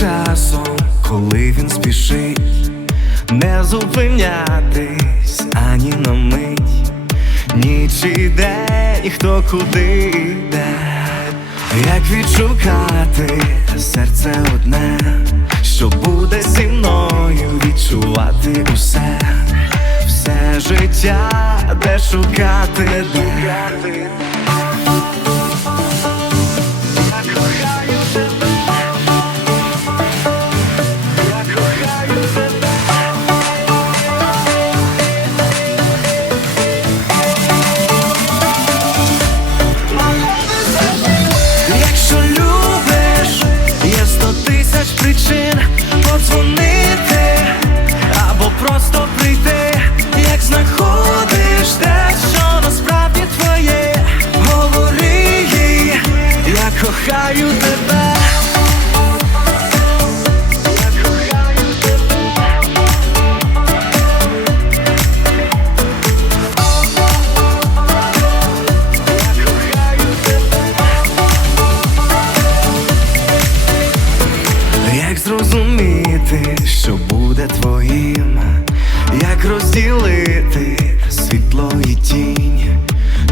часом, коли він спішить, не зупинятись ані на мить, ніч іде, і хто куди йде, як відшукати серце одне, що буде зі мною відчувати усе, все життя, де шукати, де. Кохаю тебе. Як зрозуміти, що буде твоїм, як розділити світло і тінь,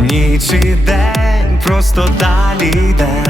ніч і день, просто далі йдем,